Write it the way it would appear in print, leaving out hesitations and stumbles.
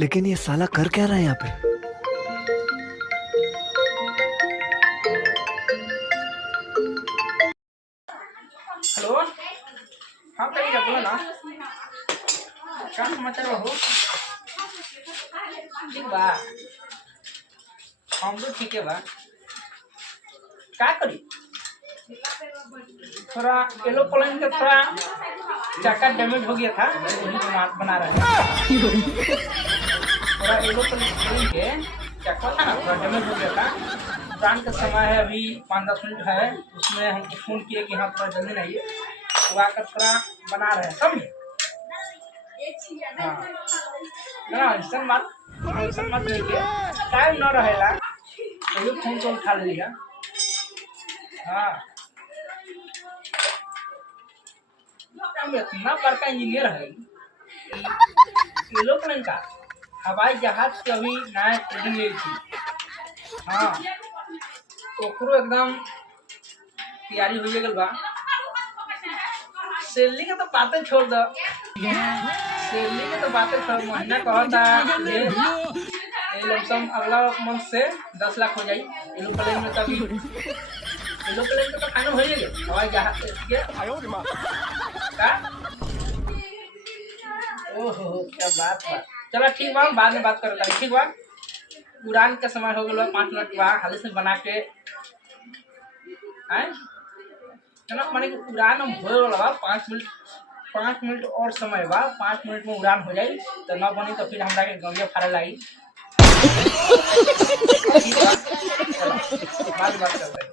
लेकिन ये साला कर क्या रहा है यहाँ पे? हेलो। हाँ कहीं बोलो ना, क्या समाचार हो? ठीक बा, हम तो ठीक है बा। क्या करी, थोड़ा एरोप्लेन का थोड़ा चक्का डैमेज हो गया था, वही बना रहे हैं। थोड़ा एरोप्लेन के चक्का था ना, थोड़ा डैमेज हो गया था। उड़ान का समय है अभी 5-10 मिनट है, उसमें हमको फ़ोन किए कि हाँ थोड़ा जल्दी आइए, तो आकर थोड़ा बना रहे हैं समझे। हाँ ना, ऐसा मत देखिए, टाइम न रहेगा तो फोन तो उठा लिया। हाँ हम इतना बड़का इंजीनियर है, एरोप्लेन का हवाई जहाज के अभी नया ट्रेनिंग ली थी। हाँ ओकरो एकदम तैयारी हो गल बा। सैलरी के तो बातें छोड़ दो, सैलरी के तो बातें छोड़, महीना कहता ये लमसम अगला मंथ से 10 लाख हो जाई। एरोप्लेन में तभी एरोप्लेन का तो फाइनल हो गया, हवाई जहाज के का। ओहो क्या बात बा। चलो ठीक बा, बाद में बात करता है, ठीक बा। उड़ान का समय हो गया 5 मिनट बा, हाल से बना के आए चलो माने उड़ान हम हो वाला 5 मिनट और समय बा, 5 मिनट में उड़ान हो जाए तो न बनी तो फिर हमरा के गंगे फाड़े लगी। ठीक बा, चलो, बाद में बात करते हैं।